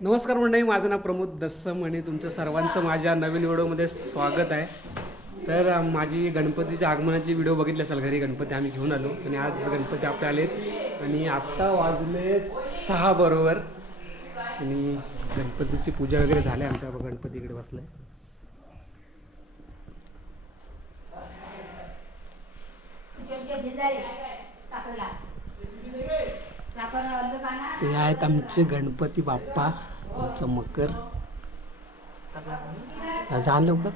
नमस्कार मंडळी, माझं नाव प्रमोद दस्सम आणि तुमच्या सर्वांचं माझ्या नवीन व्हिडिओमध्ये स्वागत आहे. तर माझी गणपतीच्या आगमनाची व्हिडिओ बघितली असेल. घरी गणपती आम्ही घेऊन आलो आणि आज गणपती आपले आलेत आणि आत्ता वाजले 6 बरोबर आणि गणपतीची पूजा वगैरे झाली. आमच्या गणपती इकडे बसलाय. ते आहेत आमचे गणपती बाप्पा, आमचं मकर. जाण लवकर,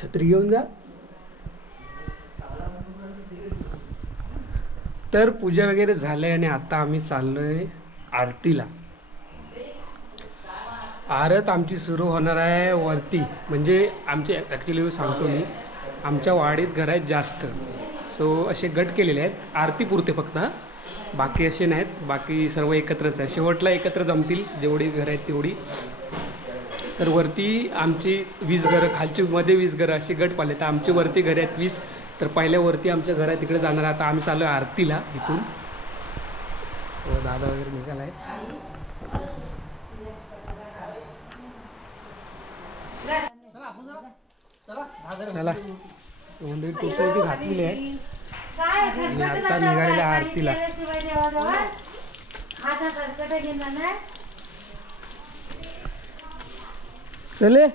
छत्री घेऊन जा. तर पूजा वगैरे झालंय आणि आता आम्ही चाललोय आरतीला. आरत आमची सुरू होणार आहे वरती. म्हणजे आमचे ॲक्च्युली सांगतो मी, आमच्या वाडीत घर आहेत जास्त, सो असे गट केलेले आहेत आरती पुरते फक्त. बाकी असे नाहीत, बाकी सर्व एकत्रच आहे. शेवटला एकत्र जमतील जेवढी घरं आहेत तेवढी. तर वरती आमची 20 घरं, खालची मध्ये 20 घरं अशी गट पाले. तर आमची वरती घरं आहेत 20. तर पहिल्या वरती आमच्या घर आहे तिकडे जाणार. आता आम्ही चालू आहे आरतीला इथून. दादा वगैरे निघाला आहे. चला, टोपी घातलेली आहे आणि आता निघालेल्या आरतीला. चले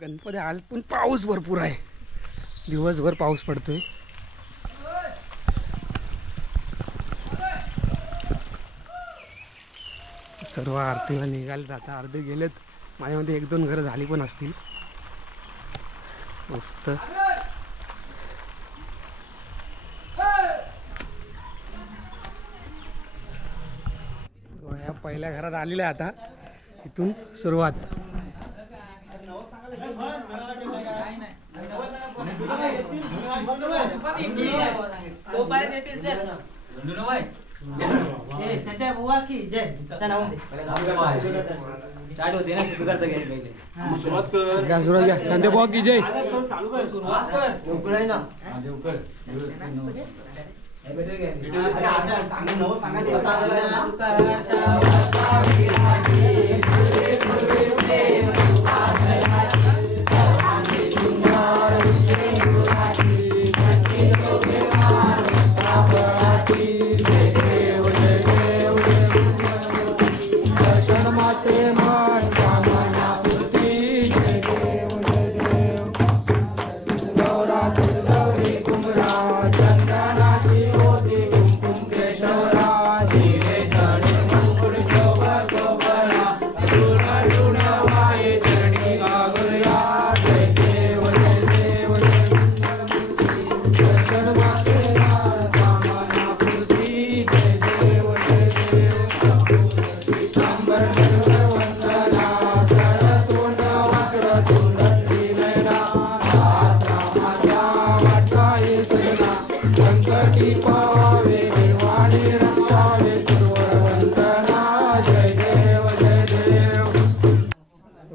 गणपती आल, पण पाऊस भरपूर आहे. दिवसभर पाऊस पडतोय. सर्व आरतीला निघाले. आता अर्धे गेलेत. माझ्यामध्ये 1-2 घरं झाली पण असतील. मस्त या पहिल्या घरात आलेले. आता इथून सुरुवात. संध्या बुवा की जय.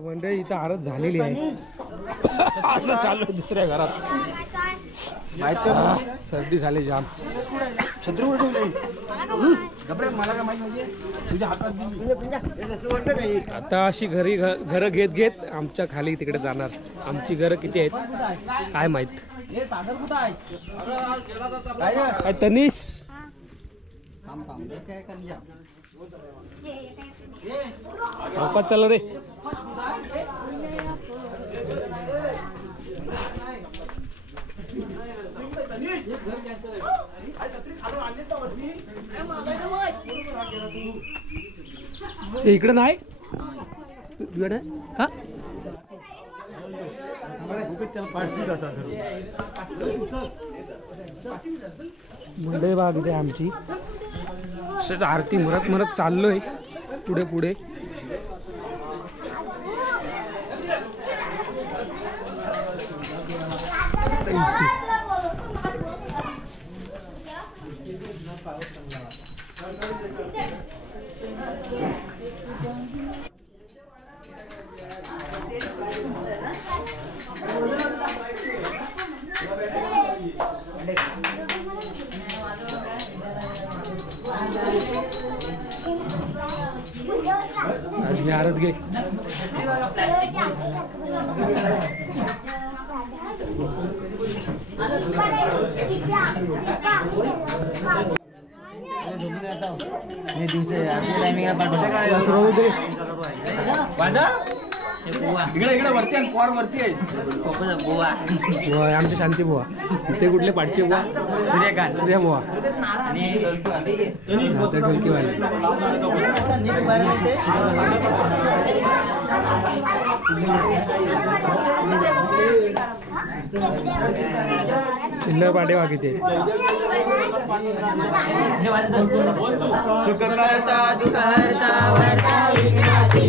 मंडळी इथं आरत झालेली आहे. आता चालू दुसऱ्या घरात. सर्दी झाली जाम. आता अशी घरं घेत घेत आमच्या खाली तिकडे जाणार. आमची घरं किती आहेत काय माहित. काय तनिष चल रे. इकडे नाही का? मुंडे बाग इथे आमची अशीच आरती मरत मरत चाललोय पुढे पुढे. आज मी आरत घे. इकडे वरती आहे पॉर वरती आहे बुवा. आमचे शांती बुवा. ते कुठले पाठचे बुवा? सूर्यकांत सूर्या बुवा ढोलकीवाले. चिल्लर पाटे वाग इथे. सुख करता दुःख हरता वरता विघ्नाची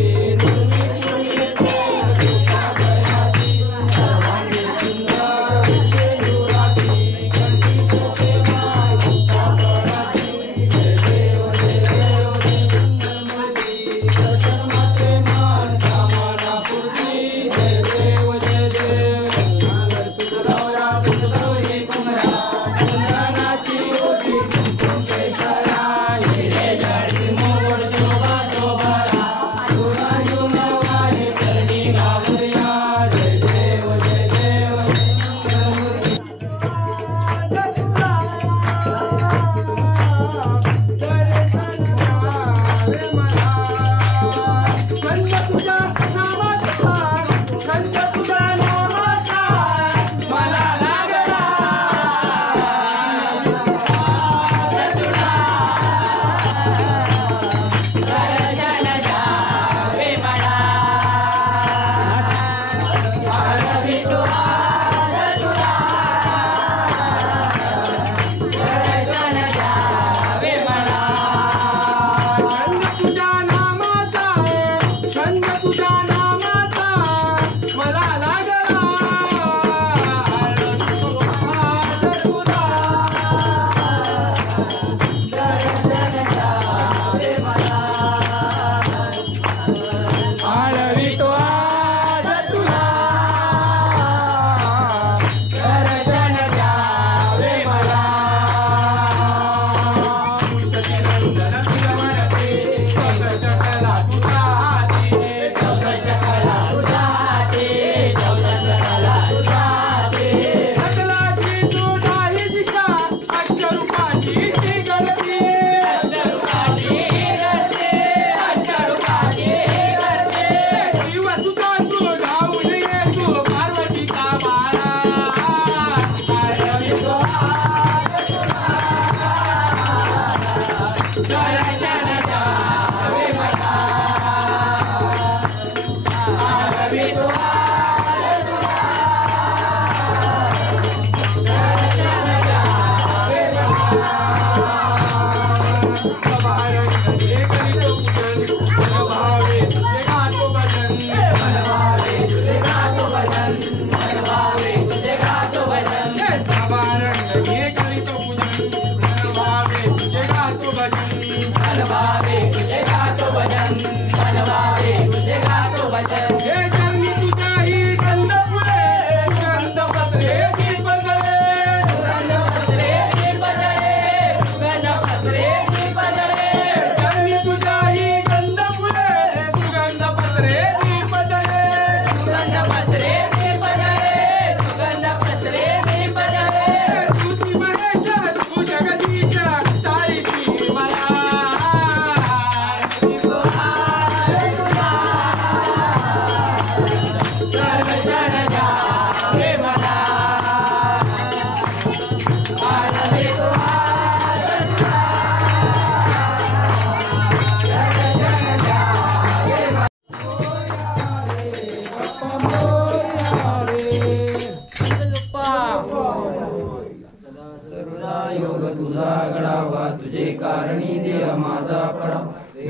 तुझा गडावा तुझे कारणी देह माझा पडा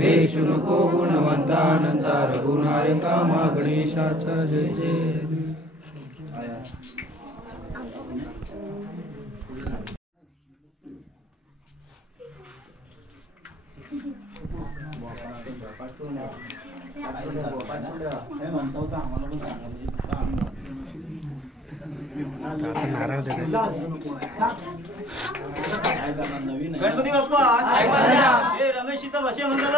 वेशू नको गुणवंता अनंता रघुनायका मा गणेशाचा जय जय. नारळ देतो. गणपती बाप्पा हे रमेश इथं बसे म्हणतात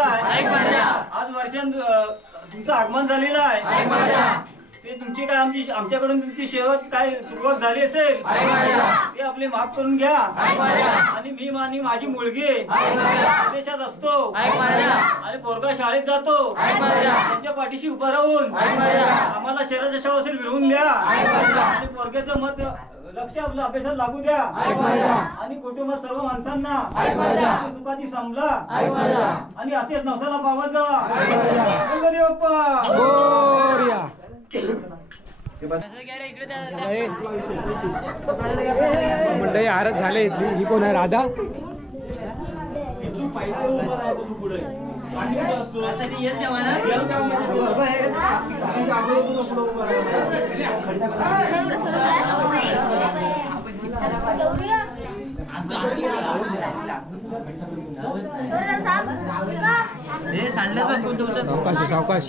आज वर्षां तुमचं आगमन झालेलं आहे. ते तुमची काय आमच्याकडून तुमची सेवा काय सुरुवात झाली असेल ते आपले माफ करून घ्या. आणि मी आणि माझी मुलगी विदेशात असतो आणि पोरगा शाळेत जातो. त्यांच्या पाठीशी उभा राहून आम्हाला शहराच्या सेवा असेल मिळवून द्या. आणि पोरग्याचं मत लक्ष आपल्या अभ्यासात लागू द्या. आणि कुटुंबात सर्व माणसांना सुखाची समला आणि असेच नवसाला पावत जावा. गणपती बाप्पा. मंडळी आरत झाले इथली. ही कोण आहे? राधा. सावकाश सावकाश.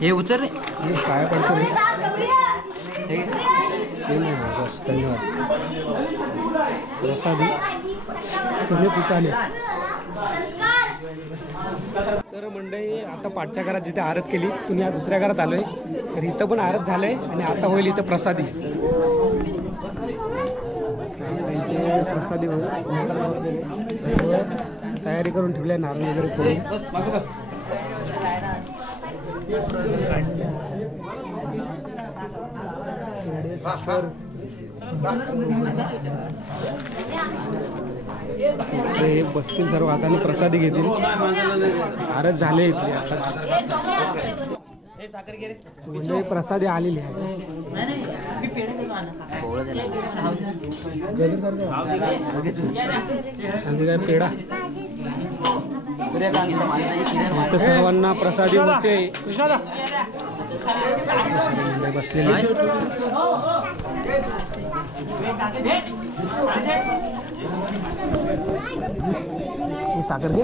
हे उचल काय पडतो बस. धन्यवाद. प्रसादी सगळे पुताले. तर मंडळी आता पाठच्या घरात जिथे आरत केली तुम्ही या दुसऱ्या घरात आलोय. तर इथं पण आरत झालंय आणि आता होईल इथं प्रसादी. इथे प्रसादी होईल. तयारी करून ठेवली आहे नारळ वगैरे करून. साखर हे बसतील सर्व हाताने प्रसादी घेतील. आरत झाले इथली आता. म्हणजे प्रसादी आलेली आहे. काय पेढा इथं सर्वांना प्रसादी होते. बसलेले साखर घे.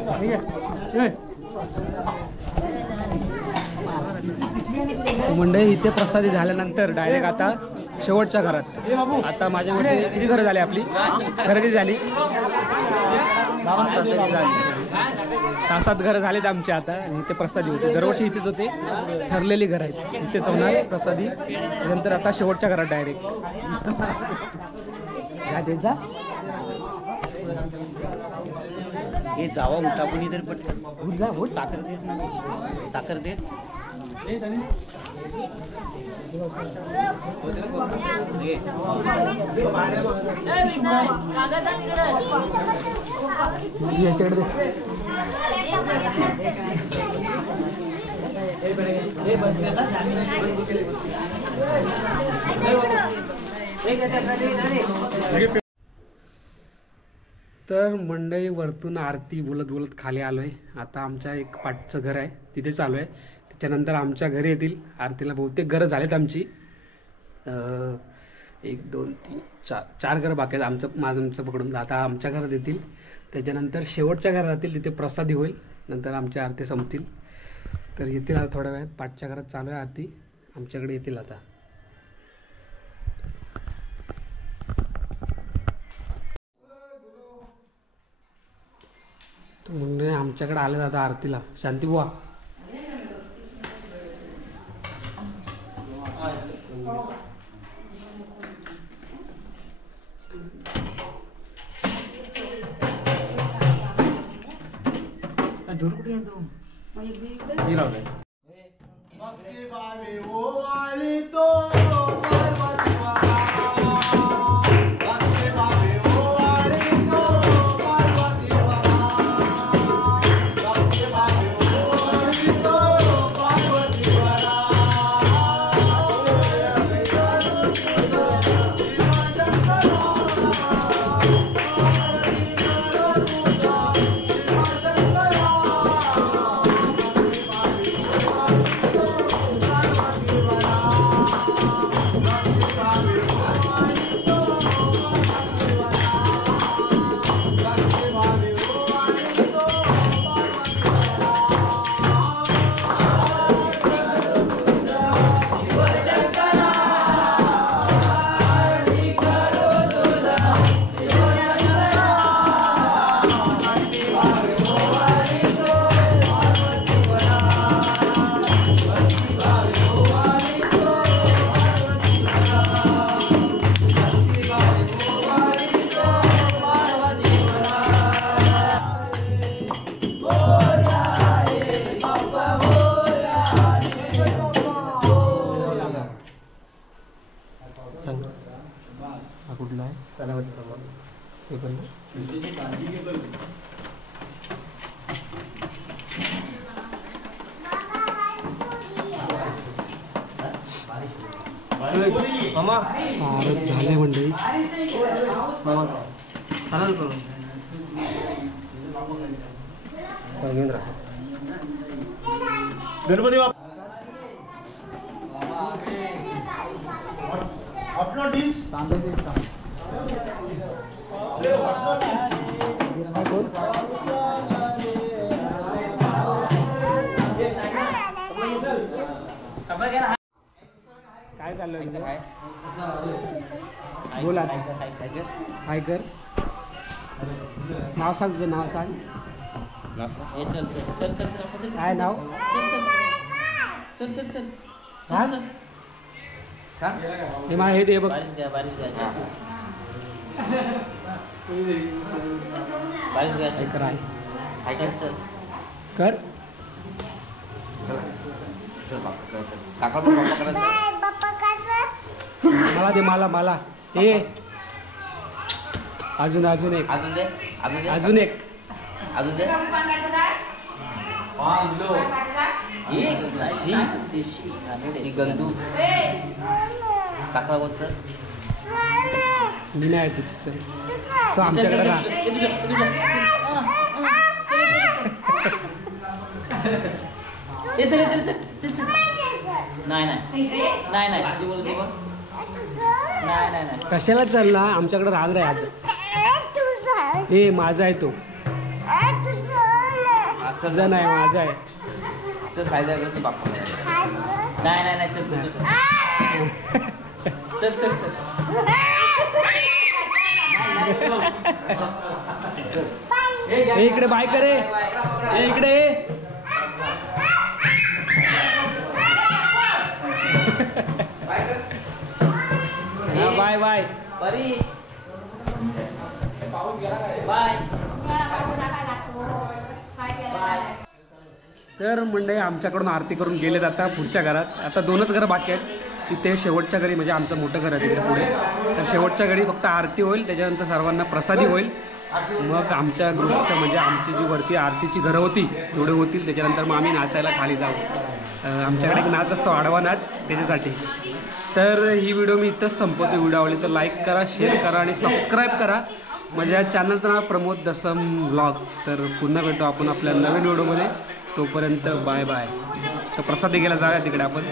मंडळी इथे प्रसादी झाल्यानंतर डायरेक्ट आता शेवटच्या घरात. आता माझ्या मते किती घरं झाली आपली? घरं किती झाली? 6-7 घरं झालेत आमचे आता. आणि इथे प्रसादी होते. दरवर्षी इथेच होते. ठरलेली घरं आहेत. इथेच होणार प्रसादी. नंतर आता शेवटच्या घरात डायरेक्ट द्यायचा. हे जावा उठा कोणी तरी पटकन साखर देत ना. साखर देत तर मंडळी वरतून आरती बोलत बोलत खाली आलोय. आता आमच्या एक पाठचं घर आहे तिथे चालू आहे. त्याच्यानंतर आमच्या घरी येतील. आरतीला बहुतेक घरं झालेत आमची. 1 2 3 4 घरं बाकी आहेत आमचं पकडून. आता आमच्या घरात येतील. त्याच्यानंतर शेवटच्या घरात जातील. तिथे प्रसादी होईल. नंतर आमच्या आरती संपतील. तर येतील आता थोड्या वेळात. पाठच्या घरात चालू आहे आरती. आमच्याकडे येतील आता. म्हणजे आमच्याकडे आले आता आरतीला. शांती बुवा धूर कुठे येतो? पण आरत झाले मंडळी. गणपती बाप्पा काय चाललंय बोला. हाय कर. नाव सांग तुझं. नाव सांग. काय नाव हे मा हे दे बघ. कर. मला दे. मला हे अजून एक. अजून एक. गंदू काका बोलत मी नाही तिथं. तो आमच्याकडे राहा. कशाला चालला. आमच्याकडे राहत रे आज. हे माझा आहे तो. तुझा नाही माझा आहे. नाही चल हे इकडे बाय करे. हे इकडे बाय बाय. तर मंडळी आमच्याकडून आरती करून गेलेत आता पुढच्या घरात. आता 2च घरं बाकी आहेत. तिथे शेवटच्या घरी म्हणजे आमचं मोठं घर आहे तिकडे पुढे. तर शेवटच्या घरी फक्त आरती होईल. त्याच्यानंतर सर्वांना प्रसादी होईल. मग आमच्या ग्रुपचं म्हणजे आमची जी वरती आरतीची घरं होती तेवढे होतील. त्याच्यानंतर मग आम्ही नाचायला खाली जाऊ. आमच्याकडे एक नाच असतो आडवा नाच त्याच्यासाठी. तर ही व्हिडिओ मी इथंच संपवतो. व्हिडिओ आवडली तर लाईक करा, शेअर करा आणि सबस्क्राईब करा. माझ्या चॅनलचं नाव प्रमोद दसम ब्लॉग. तर पुन्हा भेटू आपण आपल्या नवीन व्हिडिओमध्ये. तोपर्यंत बाय बाय. तर प्रसाद घ्यायला जाऊया तिकडे आपण.